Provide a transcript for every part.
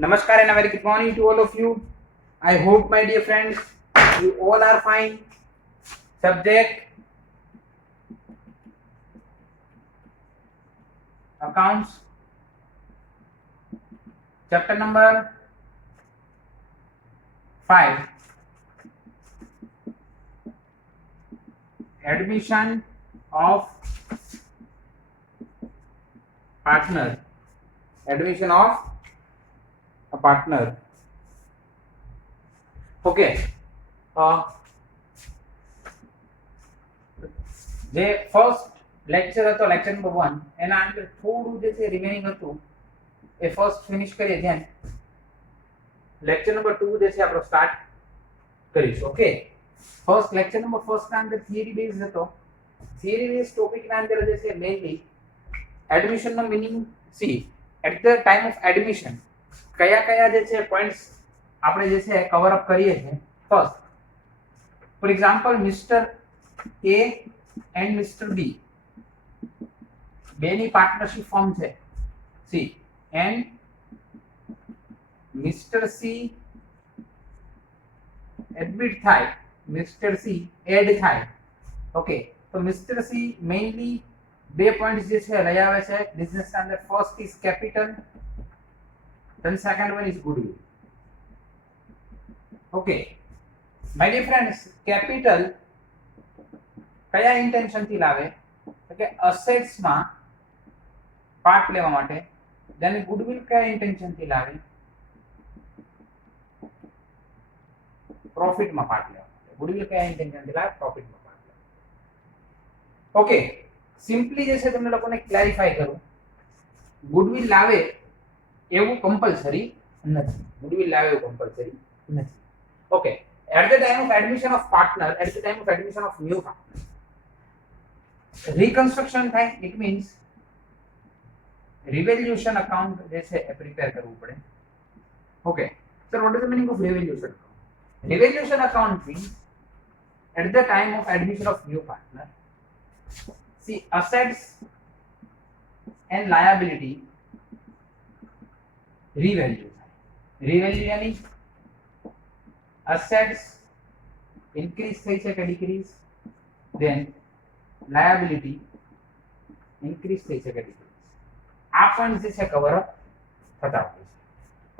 Namaskar and a very good morning to all of you. I hope, my dear friends, you all are fine. Subject accounts, chapter number 5, admission of partner. Admission of a partner. Okay. જે first lecture હતો lecture number 1 એના અંદર થોડું જે છે remaining હતું એ first finish કરીએ ધ્યાન લેક્ચર નંબર 2 જે છે આપણો સ્ટાર્ટ કરીશું okay first lecture number first ના અંદર થિયરી બેઝ હતો થિયરી બેઝ ટોપિક ના અંદર જે છે મેઇનલી એડમિશન નો meaning see at the time of admission કયા કયા જે છે પોઈન્ટ્સ આપણે જે છે કવર અપ કરીએ છીએ first for example mister A and Mr. B બેની પાર્ટનરશિપ ફોર્મ છે C and Mr. C admit થાય Mr. C એડ થાય ઓકે તો Mr. C મેઇનલી બે પોઈન્ટ્સ જે છે લઈ આવે છે બિઝનેસ ના અંદર first is capital then second one is goodwill okay my dear friends capital કયા ઇન્ટેન્શન થી લાવે કે અસેટ્સ માં પાર્ટ લેવા માટે then goodwill કયા ઇન્ટેન્શન થી લાવે પ્રોફિટ માં પાર્ટ લેવા માટે goodwill કયા ઇન્ટેન્શન થી લાવે પ્રોફિટ માં પાર્ટ લેવા ઓકે સિમ્પલી જે છે તમને લોકોને ક્લેરિફાઈ કરું goodwill લાવે એવું કમ્પલસરી નથી goodwill લાવે એવું કમ્પલસરી નથી okay at the time of admission of partner at the time of admission of new partner reconstruction થાય it means revaluation account જે છે એ પ્રિપેર કરવું પડે okay sir what is the meaning of revaluation account revaluation account means at the time of admission of new partner see assets and liability revalue revalue यानी assets increase થઈ છે કે decrease then liability increase થઈ છે કે decrease આ fund જે છે કવર અપ થતા હોય છે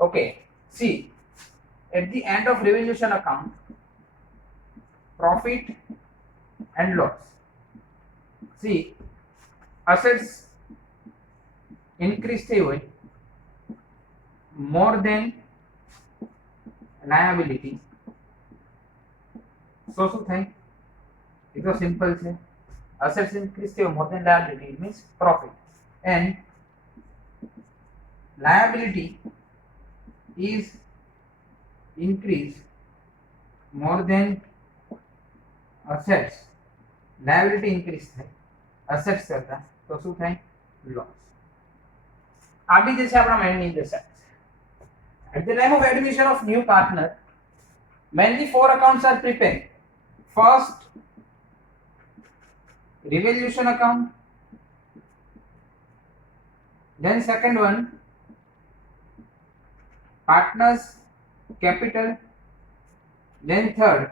okay C at the end of revaluation account profit and loss see assets increase થઈ હોય more than liability so શું થાય એ તો સિમ્પલ છે assets increase to more than liability it means profit and liability is increase more than assets liability increase થાય assets કરતા તો શું થાય loss આ બી જે છે આપણા માઇન્ડની અંદર છે at the time of admission of new partner mainly four accounts are prepared first revaluation account then second one partners capital then third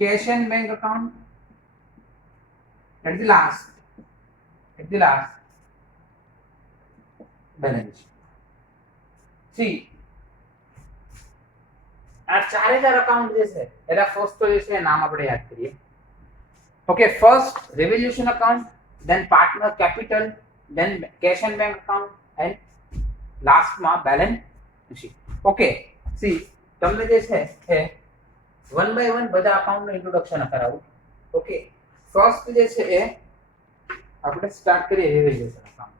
cash and bank account at the last balance sheet see આ ચારે ચાર account જે છે એના first તો જે છે નામ આપણે યાદ કરીએ okay first revaluation account then partner capital then cash and bank account and last માં balance sheet ઓકે સી તમને જે છે એ વન બાય વન બધા અકાઉન્ટ નું ઇન્ટ્રોડક્શન કરાવું ઓકે ફર્સ્ટ જે છે એ આપણે સ્ટાર્ટ કરીએ revaluation account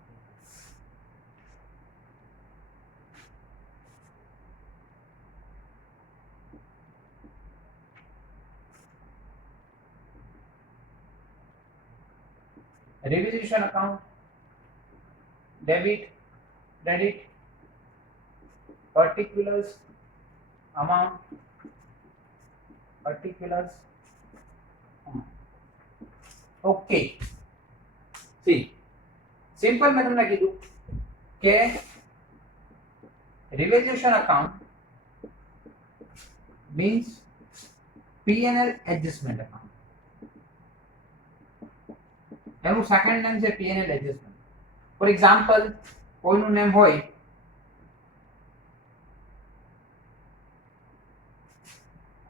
revaluation account debit credit particulars amount okay see simple મેં તમને કીધું કે revaluation account means P&L adjustment account. એનું સેકન્ડ નેમ છે P&L adjustment. ફોર એક્ઝામ્પલ કોઈનું નેમ હોય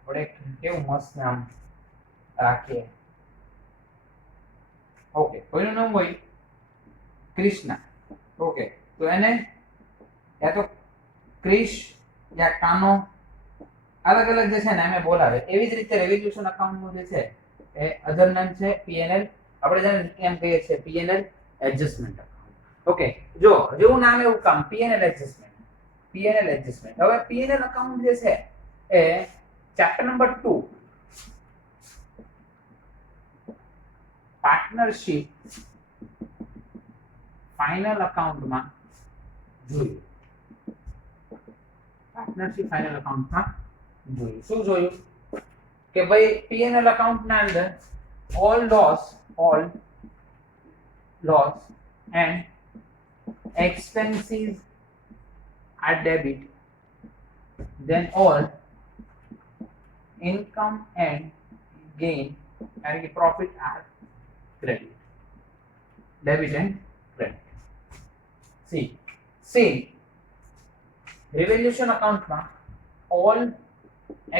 આપણે કેવું મસ્ત નામ રાખીએ. ઓકે, કોઈનું નામ હોય કૃષ્ણા. ઓકે, તો એને યા તો ક્રિશ યા કાનો અલગ અલગ જે છે ને એમે બોલાવે. એવી જ રીતે રેવોલ્યુશન અકાઉન્ટનું જે છે એ અધર નામ છે P&L, આપણે જેને એમ કહીએ છીએ P&L એડજસ્ટમેન્ટ અકાઉન્ટ. ઓકે, જો જેવું નામ એવું કામ P&L એડજસ્ટમેન્ટ. હવે P&L અકાઉન્ટ જે છે એ ચેપ્ટર નંબર 2 પાર્ટનરશિપ ફાઇનલ અકાઉન્ટમાં જોયું. પાર્ટનરશિપ ફાઇનલ અકાઉન્ટમાં જોયું. શું જોયું કે ભાઈ P&L અકાઉન્ટના અંદર all loss and expenses are debit, then all income and gain and profit are credit. Debit and credit. See, revaluation account માં all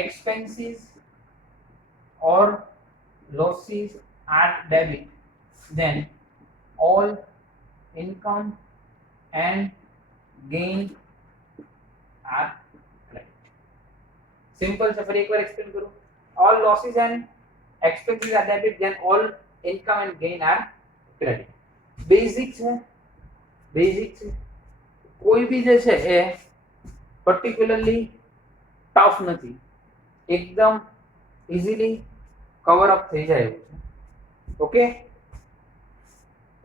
expenses or losses are debit, then all income and gain are credit. Simple છે. ફરી એકવાર explain કરું. all losses and expenses are debit, then all income and gain are credit. Basic છે. કોઈ બી જે છે એ પર્ટિક્યુલરલી ટફ નથી, એકદમ ઇઝીલી કવર અપ થઈ જાય એવું છે. ઓકે,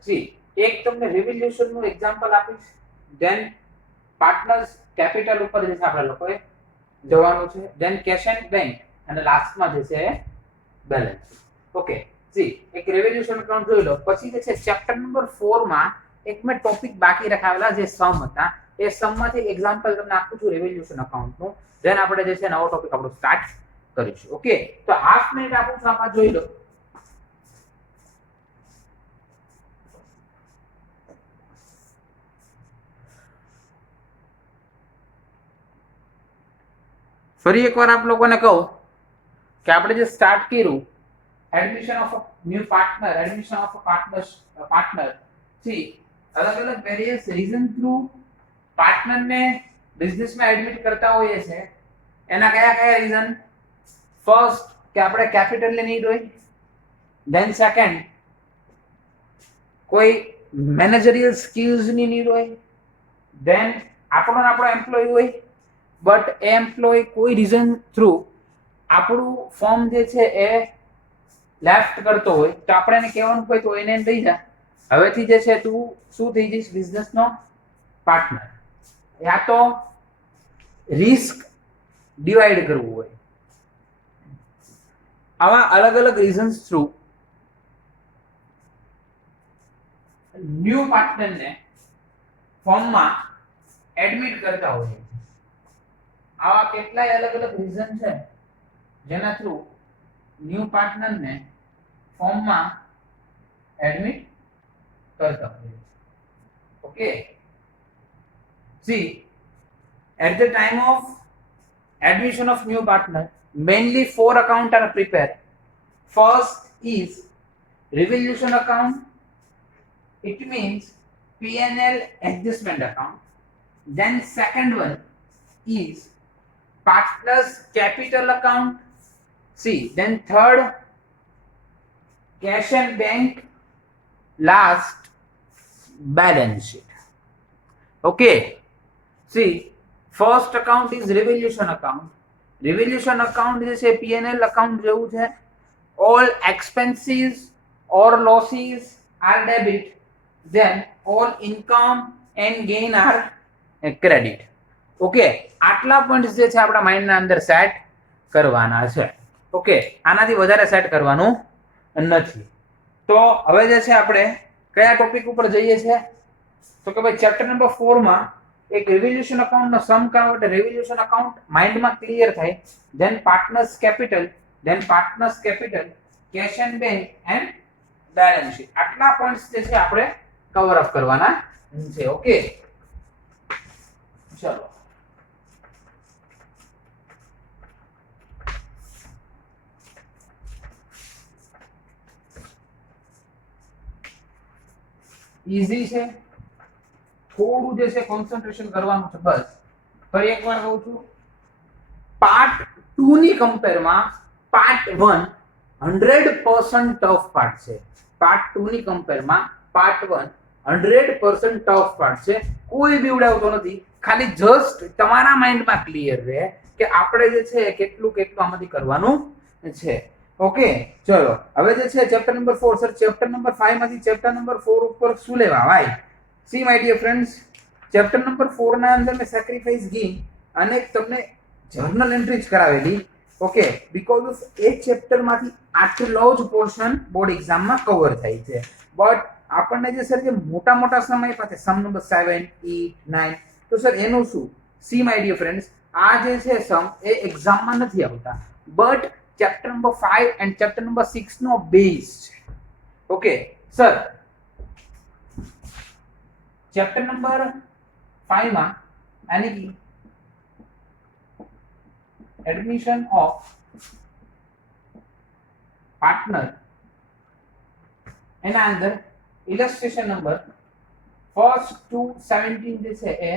સી એક તમને રિવોલ્યુશન નું એક્ઝામ્પલ આપીશ, ધેન પાર્ટનર્સ કેપિટલ ઉપર જે છે આપણે લોકોએ જવાનું છે, ધેન કેશ એન્ડ બેંક, અને લાસ્ટમાં જે છે બેલેન્સ. ઓકે, સી એક રિવોલ્યુશન અકાઉન્ટ જોઈ લો. પછી જે છે ચેપ્ટર નંબર 4 માં એક મેં ટોપિક બાકી રખાવેલા જે સમ હતા. એ સમમાંથી એક્ઝામ્પલ તમને આપું છું રિવોલ્યુશન અકાઉન્ટનું. ધેન આપણે જે છે નવો ટોપિક આપણો સ્ટાર્ટ કરીશું. ઓકે, તો હાફ મિનિટ આપું છું, આમાં જોઈ લો. ફરી એકવાર આપ લોકોને કહું કે આપણે જે સ્ટાર્ટ કર્યું admission of new partner, admission of partner. C અલગ અલગ વેરિયસ રીઝન થ્રુ પાર્ટનરને બિઝનેસમાં એડમિટ કરતા હોઈએ છે. એના કયા રીઝન? ફર્સ્ટ કે આપણે કેપિટલની નીડ હોય, ધેન સેકન્ડ કોઈ મેનેજરિયલ સ્કિલ્સની નીડ હોય, ધેન આપણો એમ્પ્લોય હોય બટ એ એમ્પ્લોય કોઈ રીઝન થ્રુ આપણું ફોર્મ જે છે એ લેફ્ટ કરતો હોય તો આપણે એને કહેવાનું હોય તો એને લઈ જા, હવેથી જે છે તું શું થઈ જઈશ બિઝનેસનો પાર્ટનર. યા તો રિસ્ક ડિવાઈડ કરવું હોય. આવા અલગ અલગ રીઝન્સ થ્રુ ન્યૂ પાર્ટનરને ફોર્મમાં એડમિટ કરતા હોય. આવા કેટલાય અલગ અલગ રીઝન છે જેના થ્રુ ન્યૂ પાર્ટનરને ફોર્મમાં એડમિટ કરતા હોય. Okay, see at the time of admission of new partner mainly 4 accounts are prepared. First is revaluation account, it means P&L adjustment account. Then second one is partners capital account. See, then third cash and bank, last balance sheet. Okay, see first account is revaluation account. Revaluation account જે છે P&L account જેવું છે. all expenses or losses are debit, then all income and gain are credit. Okay, આટલા points જે છે આપણા માઇન્ડના અંદર set કરવાના છે. ઓકે, આનાથી વધારે સેટ કરવાનું નથી. તો હવે જે છે આપણે કયા ટોપિક ઉપર જઈએ છે તો કે ભાઈ ચેપ્ટર નંબર 4 માં એક રેવોલ્યુશન અકાઉન્ટ નો સમ કરાવો એટલે રેવોલ્યુશન અકાઉન્ટ માઇન્ડ માં ક્લિયર થાય. Then partners capital, cash and bank and balance sheet. આટલા પોઈન્ટ્સ જે છે આપણે કવર અપ કરવાના છે. ઓકે, ચલો. ઈઝી છે, થોડું જે છે કોન્સન્ટ્રેશન કરવાનું છે બસ. ફરી એકવાર કહું છું, પાર્ટ 2 ની કમ્પેરમાં પાર્ટ 1 100% ટફ પાર્ટ છે. પાર્ટ 2 ની કમ્પેરમાં પાર્ટ 1 100% ટફ પાર્ટ છે. કોઈ બીવડાવતો નથી, ખાલી જસ્ટ તમારા માઇન્ડમાં ક્લિયર રહે કે આપણે જે છે કેટલું આમાંથી કરવાનું છે. ઓકે, ચલો. હવે જે છે chapter number 4. Sir chapter number 5 માંથી ચેપ્ટર નંબર 4 ઉપર શું લેવા ભાઈ? See my dear friends, chapter number 4 ના અંદર મેં સેક્રિફાઈસ ગીવ અને તમને જર્નલ એન્ટ્રીઝ કરાવેલી. ઓકે, બીકોઝ ઓફ એ ચેપ્ટર માંથી આટલો જ પોર્શન બોર્ડ એક્ઝામમાં કવર થાય છે. બટ આપણને જે સર જે મોટા મોટા સમ આપ્યા છે, સમ નંબર 7, 8, 9, તો સર એનું શું? સી માય ડિયર ફ્રેન્ડ્સ, આ જે છે સમ એ એક્ઝામમાં નથી આવતા, but chapter number 5 and chapter number 6 નો બેઝ છે. ઓકે સર, ચેપ્ટર નંબર 5 માં यानी कि एडमिशन ऑफ पार्टनर એના અંદર ઇલસ્ટ્રેશન નંબર ફર્સ્ટ ટુ 17 જે છે એ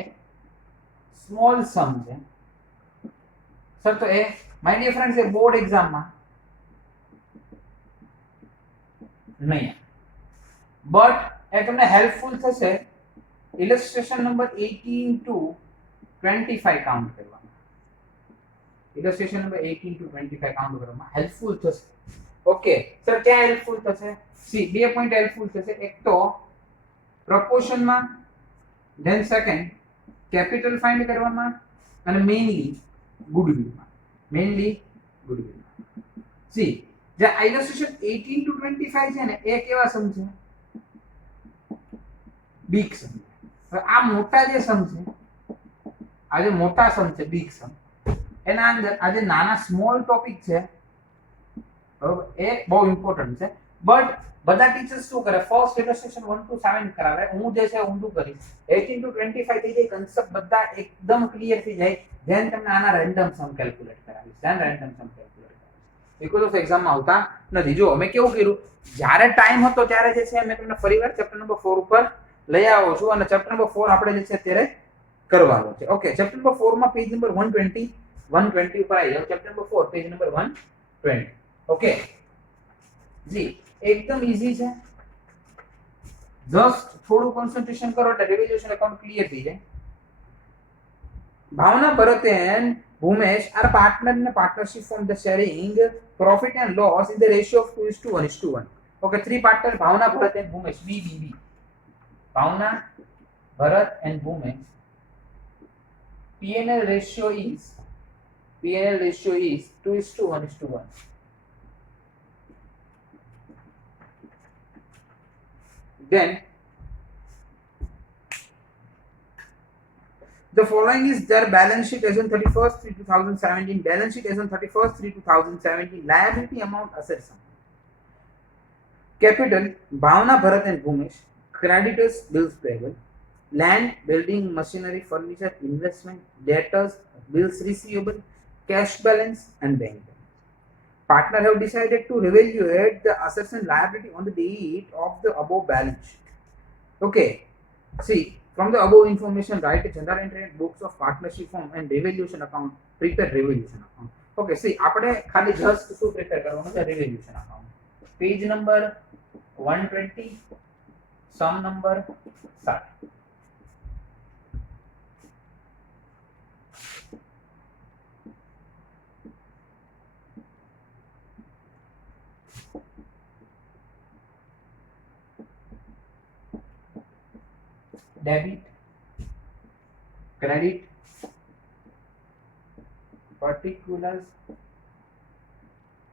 સ્મોલ સમ છે. સર તો એ માય ડિયર ફ્રેન્ડ્સ એ બોર્ડ એક્ઝામમાં નહીં, બટ એ તમને હેલ્પફુલ થશે ઇલસ્ટ્રેશન નંબર 18 ટુ 25 કાઉન્ટ કરવામાં. ઇલસ્ટ્રેશન નંબર 18 ટુ 25 કાઉન્ટ કરવામાં હેલ્પફુલ થશે. ઓકે સર, ક્યાં હેલ્પફુલ થશે? સી, 2 પોઈન્ટ હેલ્પફુલ થશે. એક તો પ્રપોર્શનમાં, ધેન સેકન્ડ કેપિટલ ફાઇન્ડ કરવામાં, અને મેઇનલી ગુડવિલમાં. સી, જે ઇલસ્ટ્રેશન 18 ટુ 25 છે ને એ કેવા સમ છે? બિગ સમ. આ મોટા જે સમ છે, આ જે મોટા સમ છે બિગ સમ, એના અંદર આ જે નાના સ્મોલ ટોપિક છે બરોબર, એ બહુ ઇમ્પોર્ટન્ટ છે. બટ બધા ટીચર્સ શું કરે? ફર્સ્ટ ઇલસ્ટ્રેશન 1 ટુ 7 કરાવે. હું જે છે ઊંધું કરીશ, 18 ટુ 25 થઈ જાય, કન્સેપ્ટ બધા એકદમ ક્લિયર થઈ જાય. ધેન તમને આના રેન્ડમ સમ કેલ્ક્યુલેટ કરાવીશ. બીકોઝ ઓફ એક્ઝામમાં આવતા નથી. જો મેં કેવું કર્યું, જ્યારે ટાઈમ હતો ત્યારે જે છે મેં તમને ફરીવાર ચેપ્ટર નંબર 4 ઉપર લઈ આવો છું, અને ચેપ્ટર નંબર 4 આપણે જે છે અત્યારે કરવાનો છે. ઓકે, ચેપ્ટર નંબર 4 માં પેજ નંબર 120 ઉપર આવી જાવ. Chapter number 4 page number 120. Okay ji, એકદમ ઈઝી છે. જસ્ટ થોડું કોન્સન્ટ્રેશન કરો એટલે રિવિઝન અકાઉન્ટ ક્લિયર થઈ જાય. Bhavna, Bharat and Bhumesh are partner in a partnership from the sharing profit and loss in the ratio of 2:1:1. Okay, 3 partners, Bhavna, Bharat and Bhumesh. B. Bhavna, Bharat and Bhumesh. P&L ratio is 2:1:1. Then the following is their balance sheet as on 31st/3/2017, balance sheet as on 31st/3/2017, liability amount, asset sum. Capital, Bhavna, Bharat and Bhumesh. Creditors, bills payable. Land, building, machinery, furniture, investment, debtors, bills receivable, cash balance and bank balance. Partner have decided to revaluate the assets and liability on the date of the above balance sheet. Okay, see, from the above information, write a general entry in books of partnership form and revaluation account. Prepare revaluation account. Okay, see, આપણે ખાલી just શું prepare કરવાનું છે? revaluation account. Page number 120, sum number 7. Debit, credit, particulars,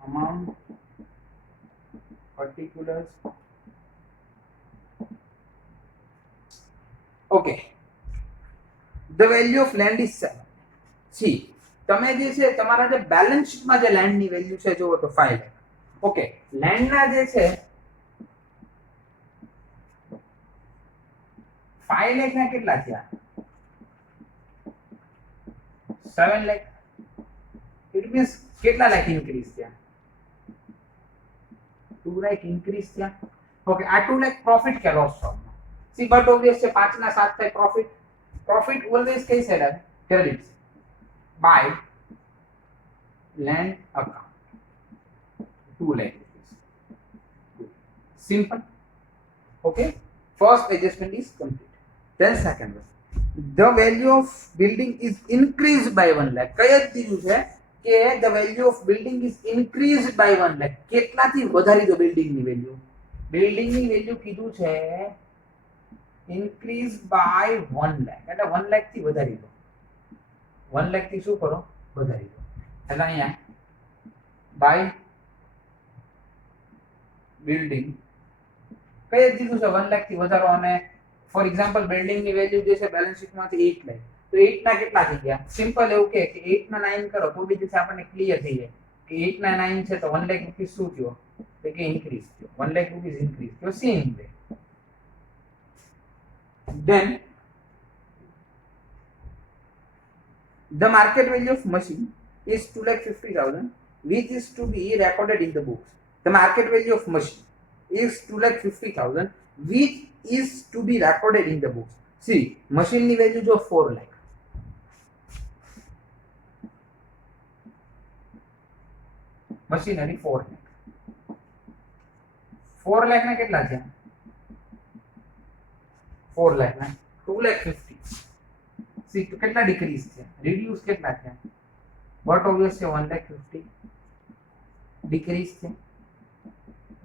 amount, particulars. Okay, the value of land is 7. C તમે જે છે તમારા જે બેલેન્સ શીટમાં જે લેન્ડની વેલ્યુ છે જુઓ તો 5 લાખ. ઓકે, લેન્ડના જે છે 5 લાખ ના કેટલા થયા? 7 લાખ. ઇટ મીન્સ કેટલા લાખ ઇન્ક્રીઝ થયા? 2 લાખ ઇન્ક્રીઝ થયા. ઓકે, આ 2 લાખ પ્રોફિટ કે લોસ છે? સી બટ ઓબ્વિયસ છે 5 ના 7 થાય પ્રોફિટ. પ્રોફિટ ઓલવેઝ કઈ સાઈડ આવે? Credit by land account. 2 lakh rupees. Simple. Okay. First adjustment is complete. Then second one. The value of building is increased by 1 lakh. કઈ દીધું છે કે the value of building is increased by 1 lakh. કેટલાથી વધારી દો building ની value? Building ની value કીધું છે increase by 1 lakh. એટલે 1 lakh થી વધારી દો. 1 lakh થી શું કરો? વધારી દો. એટલે અહીંયા by બિલ્ડિંગ કઈ દીધું છે 1 લાખ થી વધારો. અને ફોર એક્ઝામ્પલ બિલ્ડિંગ ની વેલ્યુ જે છે બેલેન્સ શીટ માંથી 8 લાખ, તો 8 ના કેટલા થઈ ગયા? સિમ્પલ એવું કે 8 ના 9 કરો તો બી જે આપણને ક્લિયર થઈ જાય કે 8 ના 9 છે તો 1 લાખ રૂપીસ શું થયો? તો કે ઇન્ક્રીઝ થયો. 1 લાખ રૂપીસ ઇન્ક્રીઝ થયો. Same way then the market value of machine is 2,50,000 which is to be recorded in the books. The market value of machine is 2,50,000 which is to be recorded in the books. See, machine ની value જો 4 lakh. Machinery 4 lakh. 4 lakh ના કેટલા છે? 4 lakh ના 2,50,000. See, તો કેટલા decrease છે? Reduce કેટલા છે? બટ ઓબ્વિયસ છે 1,50,000 ડિક્રીઝ છે.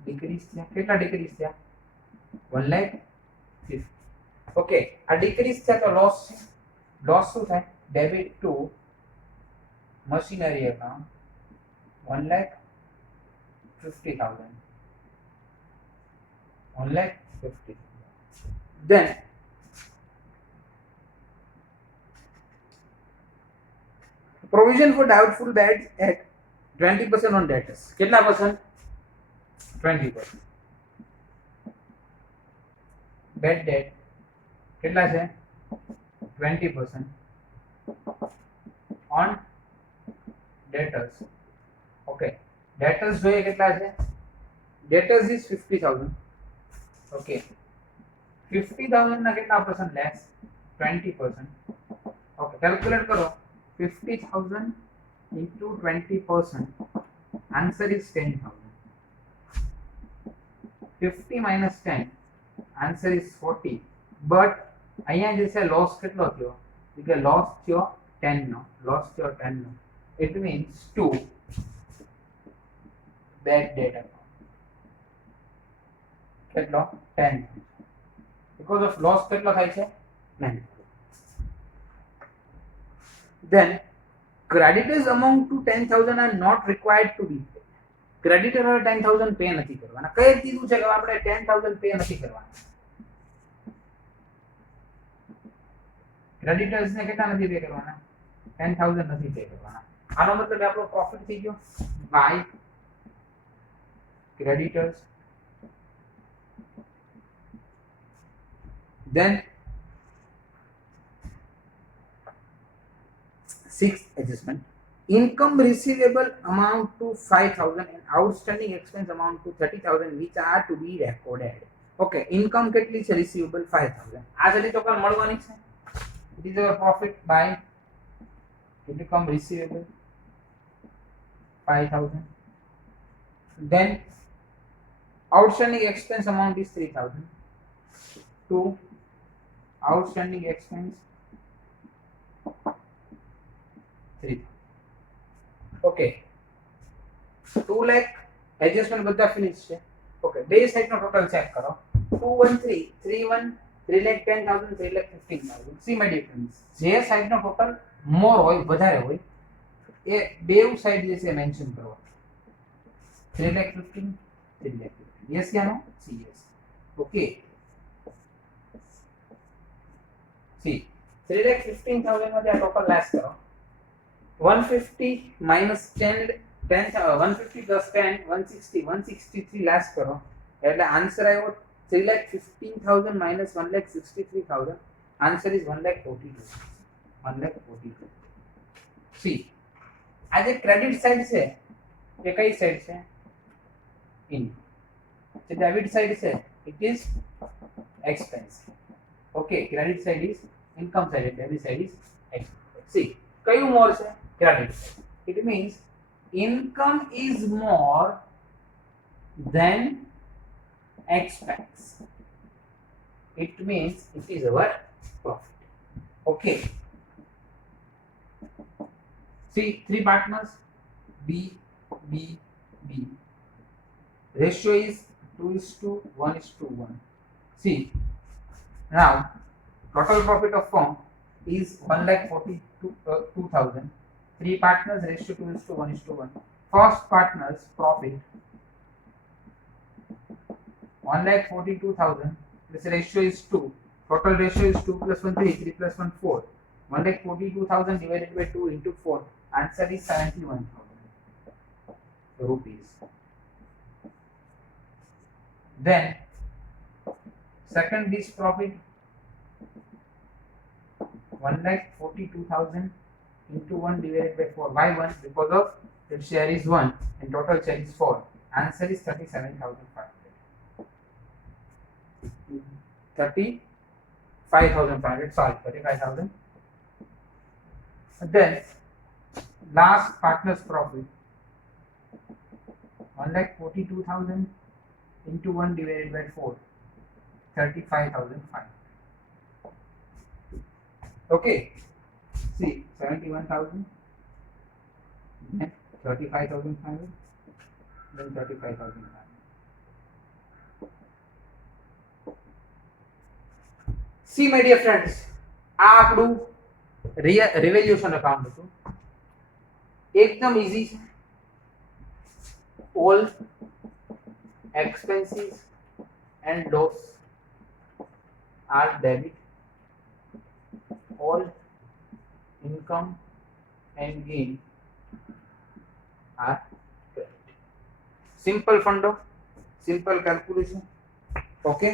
ડિક્રીઝ છે. કેટલા ડિક્રીઝ છે? 1,50,000. ઓકે, આ ડિક્રીઝ છે તો લોસ છે. લોસ શું થાય? Debit to machinery account 1,50,000. 1,50,000. Then provision for doubtful bets at 20% on debtors. કેટલા percent? 20%. Bad debt કેટલા છે? 20% on debtors. Okay, debtors જોઈએ કેટલા છે? Debtors is 50,000. Okay, 50,000 ના કેટલા percent less? 20%. Okay, calculate કરો. 50,000 into 20%. Answer is 10,000. 50 minus 10. Answer is 40. But અહીંયા જે છે લોસ કેટલો થયો? કે લોસ થયો 10 નો. લોસ થયો 10 નો. It means 2 bad debt account. કેટલો? 10. Because of loss કેટલો થાય છે? 9. Then creditors among to 10,000 are not required to be paid. Creditor 10,000 pay નથી કરવાના. કઈ કીધું છે કે આપણે 10,000 પે નથી કરવાના? ક્રેડિટર્સ ને કેટલા નથી પે કરવાના? 10,000 નથી પે કરવાના. આનો મતલબ આપણો પ્રોફિટ થઈ ગયો by creditors. Then sixth adjustment, income receivable amount to 5,000 and outstanding expense amount to 30,000 which are to be recorded. Okay, income કેટલી છે? receivable 5,000. આ જલ્દી તો કાલ મળવાની છે. It is our profit by income receivable 5,000. Then outstanding expense amount is 3,000. To outstanding expense 3,000. Okay, 2 lakh adjustment બધા finish છે. ઓકે, બે સાઈડ નો ટોટલ ચેક કરો. 213 31 3,10,000 3,15,000. See my difference. જે સાઈડ નો ટોટલ મોર હોય વધારે હોય એ બેવ સાઈડ જે છે મેન્શન કરો. 3,15,000 3,15,000. Yes ya no? See yes. Okay, see 3,15,000 માંથી આ ટોટલ લેસ કરો 150 minus 10 150 plus 10 160 163 લેસ કરો એટલે આન્સર આવ્યો 3,15,000 minus 1,63,000 આન્સર ઇઝ 1,42 સી આ જે ક્રેડિટ સાઈડ છે એ કઈ સાઈડ છે ઇન જે ડેબિટ સાઈડ છે it is expense. Okay, credit side is income side, debit side is expense. See, kayu more se credit. It means income is more than expense. It means it is our profit. Okay. See, three partners B, B, B. Ratio is 2:1:1. See, now total profit of firm is 1,42,000. Three partners, ratio 2:1:1. First partner's profit 1,42,000. This ratio is 2. Total ratio is 2 plus 1 3, 3 plus 1 4. 1,42,000 divided by 2 into 4. Answer is 71,000 rupees. Then second is profit 1,42,000 into 1 divided by 4. Why 1? Because of its share is 1 and total share is 4. Answer is 37,500. 35,500. Sorry, 35,000. Then last partner's profit 1,42,000 into 1 divided by 4. 35,500. Okay. See, 71,000. Then 35,500. Then 35,500. See, my dear friends, આ આપણું રિવેલ્યુશન account હતું એકદમ easy છે all expenses and loss are debit, all income and gain are credit. Simple fundo, simple calculation. Okay,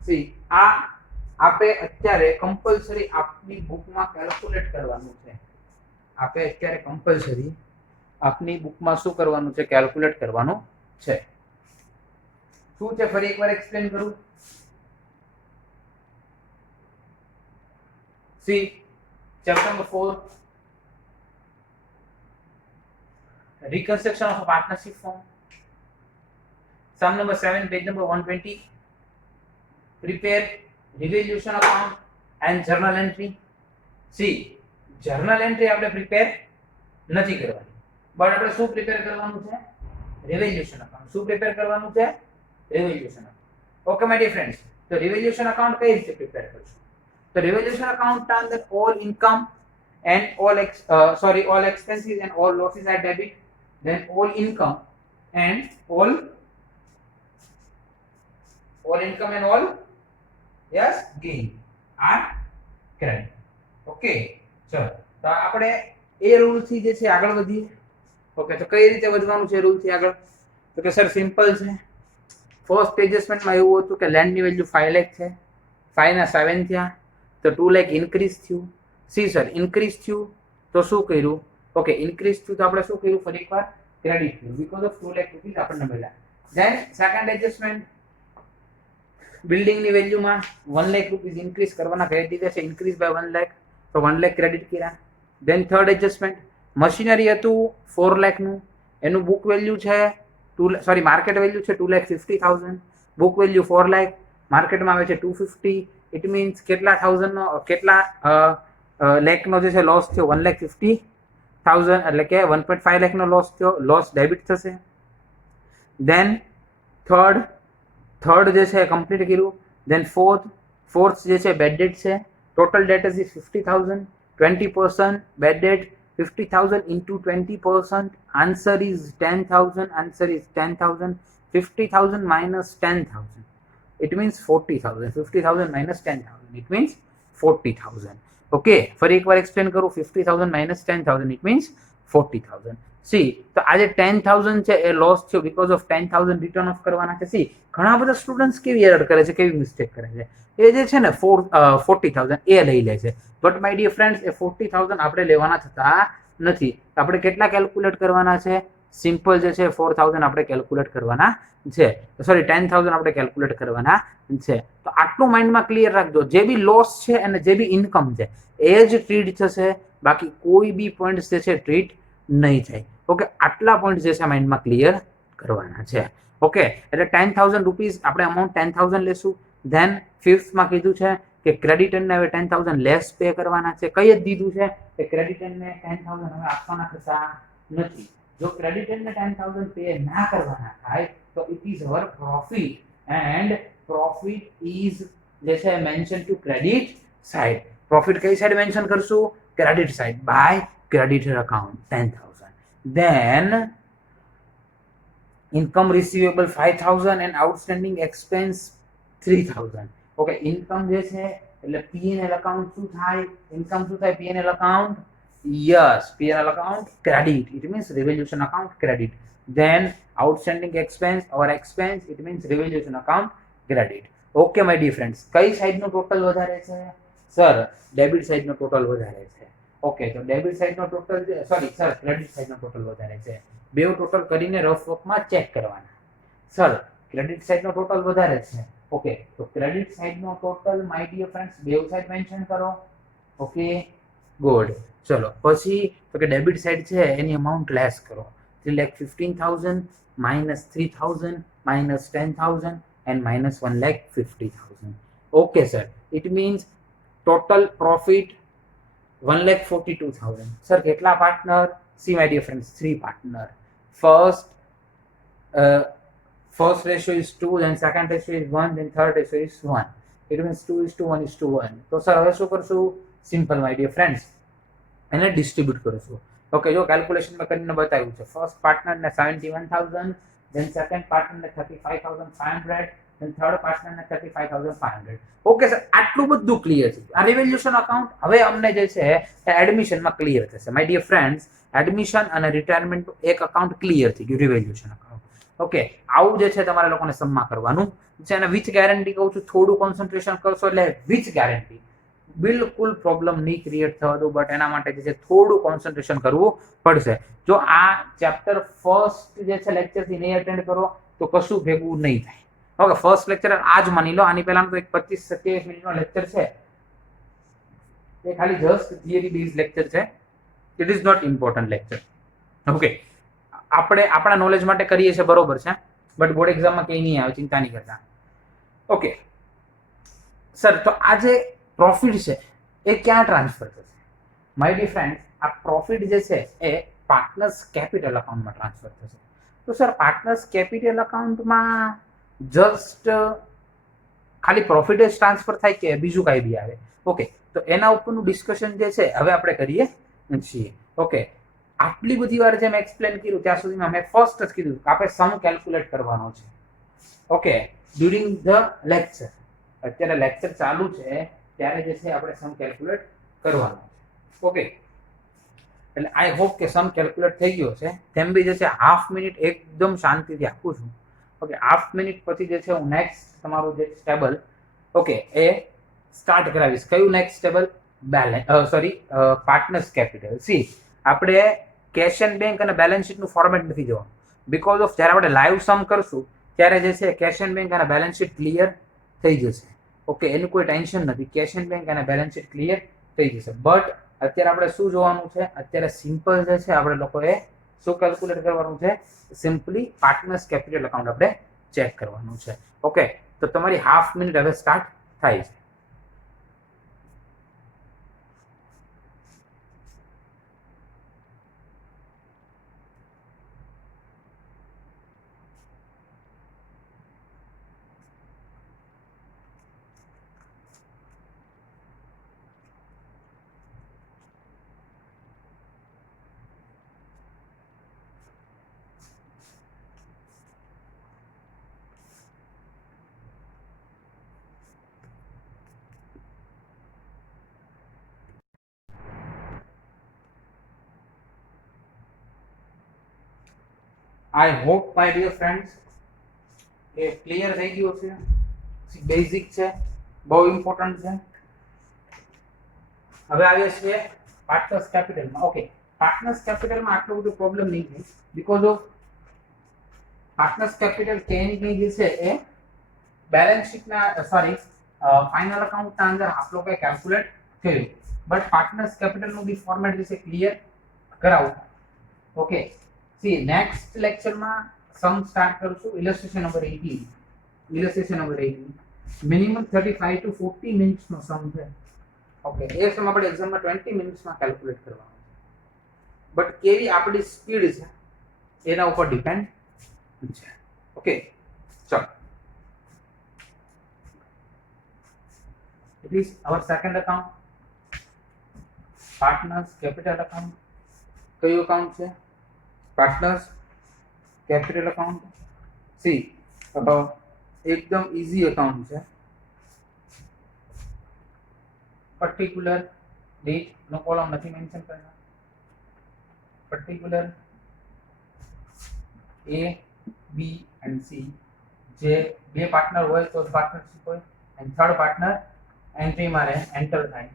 see આ આપે અત્યારે compulsory આપની બુકમાં કેલ્ક્યુલેટ કરવાનું છે આપે અત્યારે કંપલસરી આપની બુકમાં શું કરવાનું છે કેલ્ક્યુલેટ કરવાનું છે શું છે ફરી એકવાર એક્સપ્લેન કરું See, chapter number 4, reconstruction of a partnership form. Sum number 7, page number 120. Prepare revaluation account and journal entry. See, journal entry આપણે prepare નથી કરવાની બટ આપણે શું પ્રિપેર કરવાનું છે revaluation account. શું પ્રિપેર કરવાનું છે revaluation account. Okay, my dear friends, તો revaluation account કઈ રીતે પ્રિપેર કરશું The revaluation account tells that all income and all all expenses and all losses are debit. Then all income and all income and all gain are credit. Okay. ચલો તો આપણે એ rule થી જે છે આગળ વધીએ ઓકે તો કઈ રીતે વધવાનું છે રૂલ થી આગળ તો કે સર સિમ્પલ છે ફર્સ્ટ એડજસ્ટમેન્ટમાં એવું હતું કે લેન્ડની વેલ્યુ 5 લાખ છે 5 ના 7 થયા તો 2 લાખ ઇન્ક્રીઝ થયું સી સર ઇન્ક્રીઝ થયું તો શું કર્યું ઓકે ઇન્ક્રીઝ થયું તો આપણે શું કર્યું ફરી એકવાર ક્રેડિટ થયું બીકોઝ ઓફ 2 લાખ રૂપીસ આપણને મળ્યા ધેન સેકન્ડ એડજસ્ટમેન્ટ બિલ્ડિંગની વેલ્યુમાં 1 લાખ રૂપીસ ઇન્ક્રીઝ કરવાના કહી દીધા છે ઇન્ક્રીઝ બાય 1 લાખ તો 1 લાખ ક્રેડિટ કર્યા ધેન થર્ડ એડજસ્ટમેન્ટ મશીનરી હતું 4 લાખનું એનું બુક વેલ્યુ છે માર્કેટ વેલ્યુ છે 2,50,000 બુક વેલ્યુ 4 લાખ માર્કેટમાં આવે છે 250 ઇટ મીન્સ કેટલા થાઉઝન્ડનો કેટલા લેખનો જે છે લોસ થયો 1,50,000 એટલે કે 1.5 લાખનો લોસ થયો લોસ ડેબિટ થશે દેન થર્ડ જે છે કમ્પ્લીટ કર્યું દેન ફોર્થ જે છે બેડ ડેટ છે total debt is 50,000 20% bad debt 50,000 into 20% answer is 10,000 answer is 10,000 50,000 minus 10,000 it means 40,000 50,000 minus 10,000 it means 40,000 okay, ફરી એકવાર એક્સપ્લેન કરું. 50,000 માઇનસ 10,000 ઇટ મીન્સ 40,000. સી તો આજે 10,000 છે એ લોસ થયો બીકોઝ ઓફ 10,000 રિટર્ન ઓફ કરવાના છે. સી ઘણા બધા સ્ટુડન્ટ્સ કેવી એરર કરે છે, કેવી મિસ્ટેક કરે છે, એ જે છે ને 40,000 એ લઈ લે છે. બટ માય ડિયર ફ્રેન્ડ્સ, એ 40,000 આપણે લેવાના થતા નથી. આપણે કેટલા કેલ્ક્યુલેટ કરવાના છે? સિમ્પલ જે છે 4,000 આપણે કેલ્ક્યુલેટ કરવાના છે, સોરી 10,000 આપણે કેલ્ક્યુલેટ કરવાના છે. તો આટલું માઇન્ડમાં ક્લિયર રાખજો. જે બી લોસ છે અને જે બી ઇન્કમ છે એ જ ટ્રીટ થશે, બાકી કોઈ બી પોઈન્ટ જે છે ટ્રીટ નહીં થાય. ઓકે, આટલા પોઈન્ટ જે છે માઇન્ડમાં ક્લિયર કરવાના છે. ઓકે, એટલે 10,000 રૂપીઝ આપણે અમાઉન્ટ 10,000 લેશું. ધેન ફિફ્થમાં કીધું છે કે ક્રેડિટરને હવે 10,000 લેસ પે કરવાના છે. કઈ જ દીધું છે કે ક્રેડિટરને 10,000 હવે આપવાના થતા નથી. જો ક્રેડિટરને 10,000 પે ના કરવાના થાય તો it is our profit, and profit is જે છે mention to credit side. Profit કઈ સાઈડ મેન્શન કરશું? Credit side by creditor account 10,000. Then income receivable 5,000 and outstanding expense 3,000. Okay, income જે છે એટલે P&L account શું થાય? income શું થાય? P&L account, yes, P&L account credit, it means revaluation account credit. Then outstanding expense or expense, it means revaluation account credit. Okay my dear friends, કઈ side નો total વધારે છે? સર ડેબિટ સાઈડ નો total વધારે છે. Okay, તો debit side નો total sorry sir credit side નો ટોટલ વધારે છે. બે ટોટલ કરીને રફ વર્કમાં ચેક કરવાના. સર ક્રેડિટ સાઈડ નો ટોટલ વધારે છે. ઓકે, તો ક્રેડિટ સાઈડ નો ટોટલ માય ડિયર ફ્રેન્ડ્સ બે સાઈડ મેન્શન કરો. Okay, good. ચલો પછી તો કે ડેબિટ સાઈડ છે એની અમાઉન્ટ લેસ કરો. 3,15,000 minus 3,000 minus 10,000 and minus 1,50,000. Okay sir, it means total profit 1,42,000. Sir, કેટલા partner? See my dear friends, 3 partner. First ratio is 2, then second ratio is 1, then third ratio is 1. It means 2:1:1. તો sir હવે શું કરશું? Simple my dear friends, એને distribute કરશું. Okay, જો કેલ્ક્યુલેશનમાં કરીને બતાવ્યું છે. ફર્સ્ટ પાર્ટનરને 71,000, then સેકન્ડ પાર્ટનરને 35,500, then થર્ડ પાર્ટનરને 35,500. ઓકે સર, આટલું બધું ક્લિયર છે. આ રિવેલ્યુશન અકાઉન્ટ હવે અમને જે છે એ એડમિશનમાં ક્લિયર થશે. માય ડિયર ફ્રેન્ડ્સ, એડમિશન અને રિટાયરમેન્ટ એક અકાઉન્ટ ક્લિયર થઈ ગયું, રિવેલ્યુશન અકાઉન્ટ. ઓકે, આવું જે છે તમારે લોકોને સમ્મા કરવાનું છે. અને વિથ ગેરંટી કહું છું, થોડું કોન્સન્ટ્રેશન કરશો એટલે વિથ ગેરંટી બિલકુલ પ્રોબ્લેમ નહીં ક્રિએટ થવા દો. બટ એના માટે જે છે થોડું કોન્સન્ટ્રેશન કરવું પડશે. જો આ ચેપ્ટર ફર્સ્ટ જે છે લેક્ચરથી નહીં અટેન્ડ કરો તો કશું ભેગું નહીં થાય. ઓકે, ફર્સ્ટ લેક્ચર આજ માની લો. આની પહેલાનો તો એક 25-27 મિનિટનો લેક્ચર છે, એ ખાલી જસ્ટ થિયરી બેઝ લેક્ચર છે. It is not important lecture. Okay, આપણે આપણા નોલેજ માટે કરીએ છીએ, બરોબર છે, બટ બોર્ડ એક્ઝામમાં કંઈ નહીં આવે, ચિંતા નહીં કરતા. ઓકે સર, તો આજે પ્રોફિટ છે એ ક્યાં ટ્રાન્સફર થશે? માય ડિયર ફ્રેન્ડ, આ પ્રોફિટ જે છે એ પાર્ટનર્સ કેપિટલ અકાઉન્ટમાં ટ્રાન્સફર થશે. તો સર પાર્ટનર્સ કેપિટલ અકાઉન્ટમાં જસ્ટ ખાલી પ્રોફિટ જ ટ્રાન્સફર થાય કે બીજું કાંઈ બી આવે? ઓકે, તો એના ઉપરનું ડિસ્કશન જે છે હવે આપણે કરીએ છીએ. ઓકે, આટલી બધી વાર જે મેં એક્સપ્લેન કર્યું ત્યાં સુધીમાં મેં ફર્સ્ટ જ કીધું કે આપણે સમ કેલ્ક્યુલેટ કરવાનો છે. ઓકે, ડ્યુરિંગ ધ લેક્ચર, અત્યારે લેક્ચર ચાલુ છે ત્યારે જે છે આપણે સમ કેલ્ક્યુલેટ કરવાનો છે. ઓકે, એટલે આઈ હોપ કે સમ કેલ્ક્યુલેટ થઈ ગયો છે. તેમ બી જે છે હાફ મિનિટ એકદમ શાંતિથી આપું છું. ઓકે, હાફ મિનિટ પછી જે છે હું નેક્સ્ટ તમારું જે ટેબલ ઓકે એ સ્ટાર્ટ કરાવીશ. કયું next table? Balance partners capital. C આપણે કેશ એન્ડ બેંક અને બેલેન્સ શીટનું ફોર્મેટ નથી જોવાનું, બીકોઝ ઓફ જ્યારે આપણે લાઈવ સમ કરશું ત્યારે જે છે કેશ એન્ડ બેંક અને બેલેન્સ શીટ ક્લિયર થઈ જશે. ઓકે, એનું કોઈ ટેન્શન નથી, કેશ એન્ડ બેંક અને બેલેન્સ શીટ ક્લિયર થઈ જશે. બટ અત્યારે આપણે શું જોવાનું છે? અત્યારે સિમ્પલ જે છે આપણે લોકોએ શું કેલ્ક્યુલેટ કરવાનું છે? સિમ્પલી પાર્ટનર્સ કેપિટલ અકાઉન્ટ આપણે ચેક કરવાનું છે. ઓકે, તો તમારી હાફ મિનિટ હવે સ્ટાર્ટ થાય છે. I hope my dear friends કે ક્લિયર થઈ ગયું છે. બેઝિક છે, બહુ ઇમ્પોર્ટન્ટ છે. હવે આવીએ છીએ પાર્ટનર્સ કેપિટલમાં. ઓકે, પાર્ટનર્સ કેપિટલમાં આટલો બધો પ્રોબ્લેમ નહીં થાય બીકોઝ ઓફ પાર્ટનર્સ કેપિટલ કેની જે છે એ બેલેન્સ શીટના ફાઇનલ અકાઉન્ટના અંદર આપ લોકોએ કેલ્ક્યુલેટ કર્યું, બટ પાર્ટનર્સ કેપિટલનું બી ફોર્મેટ જે છે ક્લિયર કરાવું. ઓકે, સી નેક્સ્ટ લેક્ચરમાં સમ સ્ટાર્ટ કરશું illustration number 18. Illustration number 18 minimum 35 to 40 minutes નો સમ છે. ઓકે, એ સમ આપણે એક્ઝામમાં 20 મિનિટ્સમાં કેલ્ક્યુલેટ કરવાનો છે, બટ કેવી આપણી સ્પીડ છે એના ઉપર ડિપેન્ડ છે. ઓકે, ચલો. It is our second account, partners capital account. કયું અકાઉન્ટ છે? Partners capital account. સી એકદમ ઈઝી અકાઉન્ટ છે. પર્ટિક્યુલર ડેટ નો કોલમ નથી મેન્શન કરना. Particular A, B and C જે બે પાર્ટનર હોય તો પાર્ટનરશિપ હોય, એન્ડ થર્ડ પાર્ટનર એન્ટ્રી મારે એન્ટર થાય.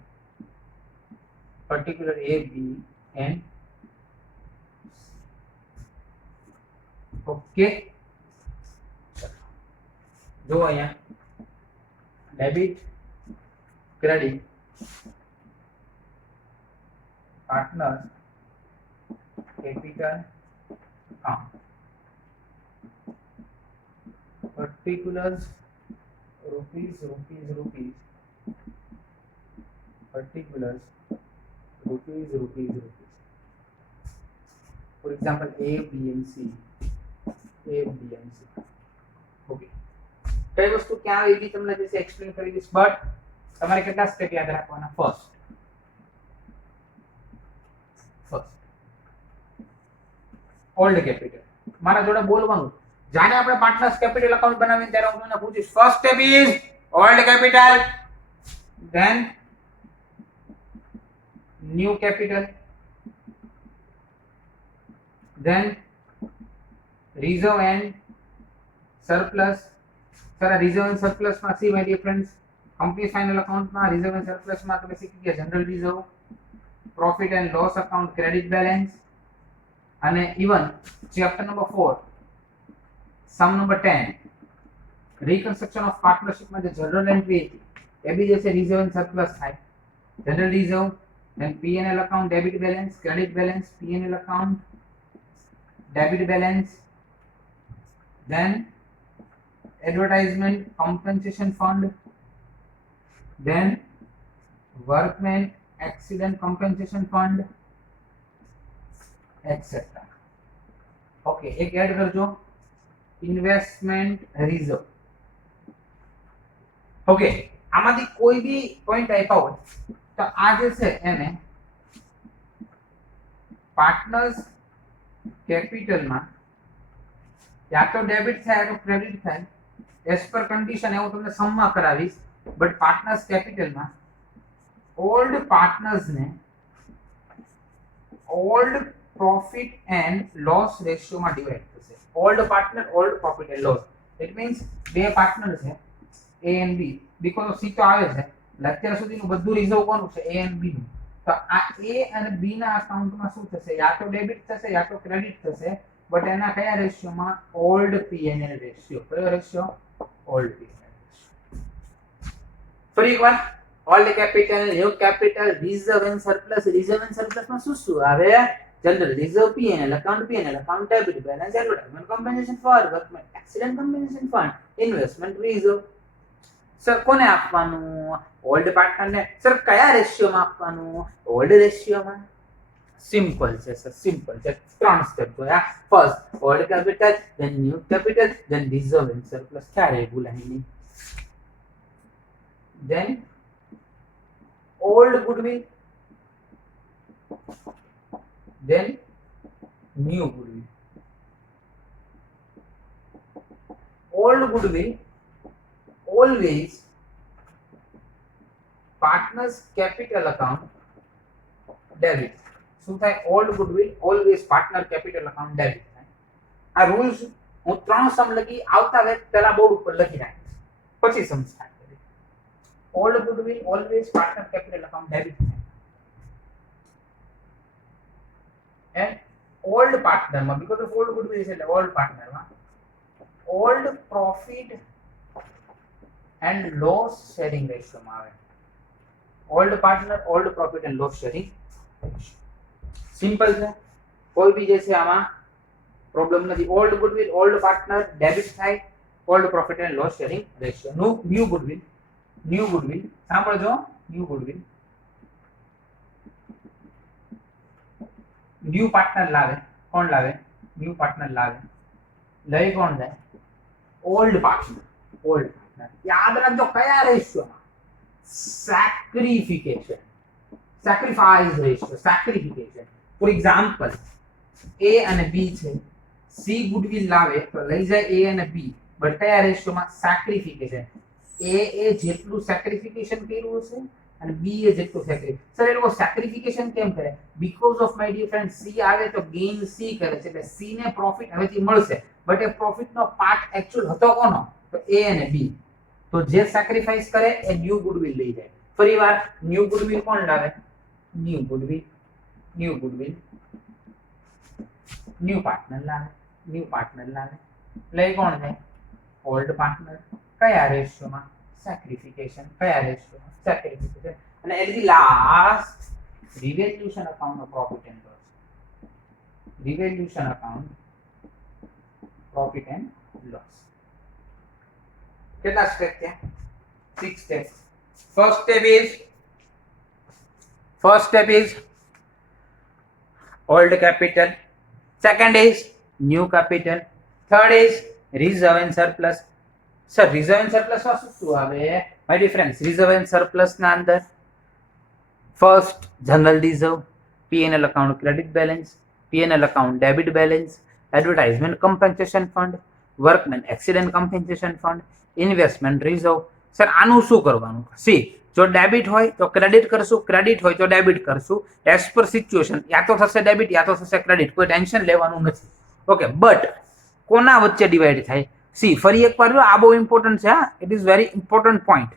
Particular A, B and okay. જો અહીંયા debit credit partner capital account particulars rupees particulars rupees. For example, A, B and C. Okay, કઈ વસ્તુ ક્યાં આવી ગઈ તમને જે એક્સપ્લેન કરી દઈશ, બટ તમારે કેટલા સ્ટેપ યાદ રાખવાના? First old capital. મારા જોડે બોલવાનું જાણે આપણે પાર્ટનર્સ કેપિટલ અકાઉન્ટ બનાવીને ત્યારે હું તમને પૂછીશ. First step is old capital, then new capital, then reserve and surplus. Sir reserve and surplus માં see my dear friends, company final account માં રિઝર્વ એન્ડ સરપ્લસ માં તમે શીખી ગયા general reserve, profit and loss account, credit balance, અને even chapter number 4 sum number 10 reconstruction of partnership માં જે general entry હતી એ બી જે છે રિઝર્વ એન્ડ સરપ્લસ થાય. General reserve, then P&L account debit balance, credit balance, P&L account debit balance, then advertisement compensation fund, then workman accident compensation fund, etc. Okay, એક add કરજો ઇન્વેસ્ટમેન્ટ રિઝર્વ. ઓકે, આમાંથી કોઈ બી point આપ્યા હોય તો આ જે છે એને પાર્ટનર્સ કેપિટલમાં યા તો ડેબિટ થાય યા તો ક્રેડિટ થાય એઝ પર કન્ડિશન. એવું તમને સમમાં કરાવીશ, બટ પાર્ટનર્સ કેપિટલમાં ઓલ્ડ પાર્ટનર્સને ઓલ્ડ પ્રોફિટ એન્ડ લોસ રેશિયોમાં ડિવાઈડ થશે. Old partner old profit and loss. It means બે પાર્ટનર છે A and B, because of C તો આવે છે. અત્યાર સુધીનું બધું રિઝર્વ કોનું છે? A and B નું. તો આ A અને B ના અકાઉન્ટમાં શું થશે? યા તો ડેબિટ થશે યા તો ક્રેડિટ થશે, બટ એના કયા રેશિયોમાં? Old P&L ratio. કયો રેશિયો? Old P&L ratio. ફરી એકવાર old capital, new capital, reserve and surplus. Reserve and સરપ્લસમાં શું આવે? General reserve, P&L account, debit balance, advertisement compensation for workman accident compensation fund, investment reserve. Sir કોને આપવાનું? Old પાર્ટનરને. Sir કયા રેશિયોમાં આપવાનું? ઓલ્ડ રેશિયોમાં. સિમ્પલ છે સર, સિમ્પલ છે. ત્રણ સ્ટેપ જોયા. First old capital, then new capital, then reserve and surplus. ક્યારે ભૂલાય નહીં. Then old goodwill, then new goodwill. Old goodwill always partners capital account debit. શું થાય? Old goodwill always partner capital account debit થાય. આ rules હું 3 સમ લગી આવતા વેત પેલા બોર્ડ ઉપર લખી નાખીશ, પછી સમ સ્ટાર્ટ કરીશ. Old goodwill always partner capital account debit થાય. એન્ડ ઓલ્ડ પાર્ટનરમાં બીકોઝ ઓફ ઓલ્ડ ગુડવિલ છે એટલે ઓલ્ડ પાર્ટનરમાં old profit and loss sharing રેશિયોમાં આવે. Old partner old profit and loss sharing ratio. Simple છે, કોઈ બી જે છે આમાં પ્રોબ્લેમ નથી. Old goodwill old partner debit થાય, old profit and loss sharing ratio. New goodwill સાંભળજો, ન્યુ ગુડવિલ ન્યુ પાર્ટનર લાવે. કોણ લાવે? ન્યુ પાર્ટનર લાવે. લઈ કોણ જાય? Old partner. યાદ રાખજો કયા રેશિયોમાં? Sacrification, sacrifice ratio, sacrification. For example A અને B છે, C ગુડવિલ લાવે તો લઈ જાય A અને B, બટ કયા રેશિયોમાં? સેક્રિફિકેશન. A એ જેટલું સેક્રિફિકેશન કર્યું છે અને B એ જેટલું સેક્રિફિકેશન. સર એ લોકો સેક્રિફિકેશન કેમ કરે? Because of my dear friend C આવે તો ગેઇન C કરે છે, એટલે C ને પ્રોફિટ હવેથી મળશે, બટ એ પ્રોફિટનો પાર્ટ એકચ્યુઅલ હતો કોનો? તો A અને B. તો જે સેક્રિફાઈસ કરે એ ન્યુ ગુડવિલ લઈ જાય. ફરીવાર ન્યુ ગુડવિલ કોણ લાવે? ન્યુ પાર્ટનર લાવે. લઈ કોણ જાય? Old partner. કયા રેશિયોમાં? સેક્રિફિકેશન. અને at the last revaluation account of profit and loss. કેટલા સ્ટેપ થયા? 6 steps. First step is old capital. Second is new capital. Third is reserve and surplus. Sir, reserve and surplus માં શું આવે? My dear friends, reserve and surplus ના અંદર first general reserve, P&L account credit balance, P&L account debit balance, advertisement compensation fund, workman accident compensation fund, investment reserve. Sir આનું શું કરવાનું? C, જો debit હોય તો ક્રેડિટ કરશું, ક્રેડિટ હોય તો ડેબિટ કરશું, એઝ પર સિચ્યુએશન. યા તો થશે ડેબિટ યા તો થશે ક્રેડિટ, કોઈ ટેન્શન લેવાનું નથી. ઓકે, બટ કોના વચ્ચે ડિવાઈડ થાય? સી, ફરી એકવાર જો, આ બહુ ઇમ્પોર્ટન્ટ છે. It is very important point.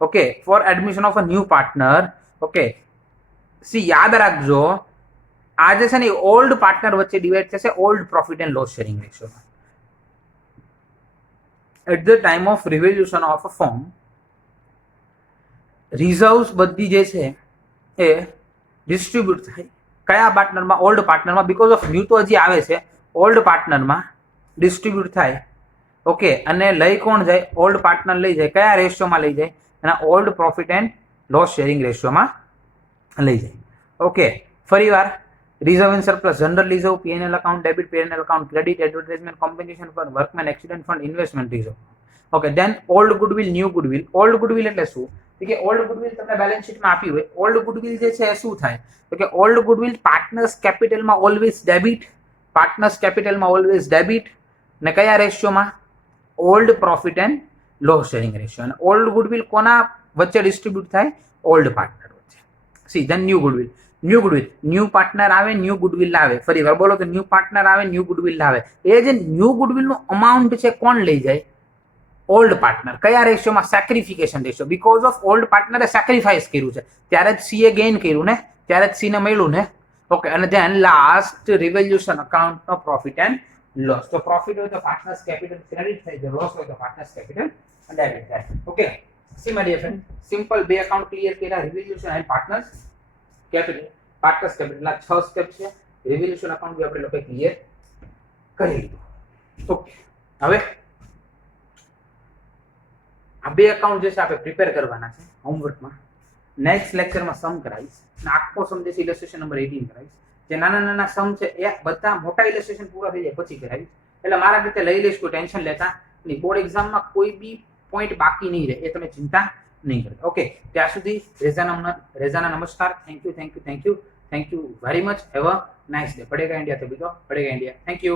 Okay, for admission of a new partner. Okay, see યાદ રાખજો, આ જે છે ને ઓલ્ડ પાર્ટનર વચ્ચે ડિવાઈડ થશે old profit and loss sharing રેશિયોમાં. At the time of revolution of a firm, reserves બધી જે છે એ ડિસ્ટ્રીબ્યુટ થાય કયા પાર્ટનરમાં? ઓલ્ડ પાર્ટનરમાં. બીકોઝ ઓફ ન્યૂ તો હજી આવે છે, ઓલ્ડ પાર્ટનરમાં ડિસ્ટ્રીબ્યુટ થાય. ઓકે, અને લઈ કોણ જાય? ઓલ્ડ પાર્ટનર લઈ જાય. કયા રેશિયોમાં લઈ જાય? એના old profit and loss sharing રેશિયોમાં લઈ જાય. ઓકે, ફરીવાર reserve and surplus, general reserve, P&L account debit, P&L account credit, advertisement compensation fund, workman accident fund, investment reserve. Okay, then old goodwill, new goodwill. Old goodwill એટલે શું? કે old goodwill તમને balance શીટમાં આપ્યું હોય. Old goodwill જે છે એ શું થાય? તો કે ઓલ્ડ ગુડવિલ પાર્ટનર્સ કેપિટલમાં ઓલવેઝ ડેબિટ, ને કયા રેશિયોમાં? Old profit and loss sharing ratio. અને ઓલ્ડ ગુડવિલ કોના વચ્ચે ડિસ્ટ્રીબ્યુટ થાય? ઓલ્ડ પાર્ટનર વચ્ચે. See, then new goodwill. New partner આવે, ન્યુ ગુડવિલ લાવે. ફરી વાર બોલો તો ન્યુ પાર્ટનર આવે, ન્યુ ગુડવિલ લાવે. એ જે ન્યુ ગુડવિલનું અમાઉન્ટ છે કોણ લઈ જાય? Old partner. કયા રેશિયોમાં? Sacrification ratio. Because of old પાર્ટનરે સેક્રિફાઈસ કર્યું છે, ત્યારે જ સી એ ગેઇન કર્યું ને, ત્યારે જ સી ને મળ્યું ને. ઓકે, અને ધેન લાસ્ટ રિવોલ્યુશન અકાઉન્ટનો પ્રોફિટ એન્ડ લોસ. તો પ્રોફિટ હોય તો પાર્ટનર્સ કેપિટલ ક્રેડિટ થાય, જો લોસ હોય તો પાર્ટનર્સ કેપિટલ ડેબિટ થાય. Okay, see my dear friend, simple બે અકાઉન્ટ ક્લિયર કર્યા, revaluation and partners capital. Partners capital ના 6 સ્ટેપ છે. રિવોલ્યુશન અકાઉન્ટ બી આપણે લોકો ક્લિયર કરી લીધું. ઓકે, હવે આ બે અકાઉન્ટ જે છે આપણે પ્રિપેર કરવાના છે હોમવર્કમાં. નેક્સ્ટ લેક્ચરમાં સમ કરાવીશ, અને આખો સમ જે છે ઇલસ્ટ્રેશન નંબર 18 કરાવીશ. જે નાના નાના સમ છે એ બધા મોટા ઇલસ્ટ્રેશન પૂરા થઈ જાય પછી કરાવીશ. એટલે મારા રીતે લઈ લઈશ, કોઈ ટેન્શન લેતા નહીં. બોર્ડ એક્ઝામમાં કોઈ બી પોઈન્ટ બાકી નહીં રહે, એ તમે ચિંતા નહીં કરતા. ઓકે, ત્યાં સુધી રેઝાના નમસ્કાર. Thank you very much. Have a nice day. પડેગા ઇન્ડિયા, તभी तो पड़ेगा इंडिया. Thank you.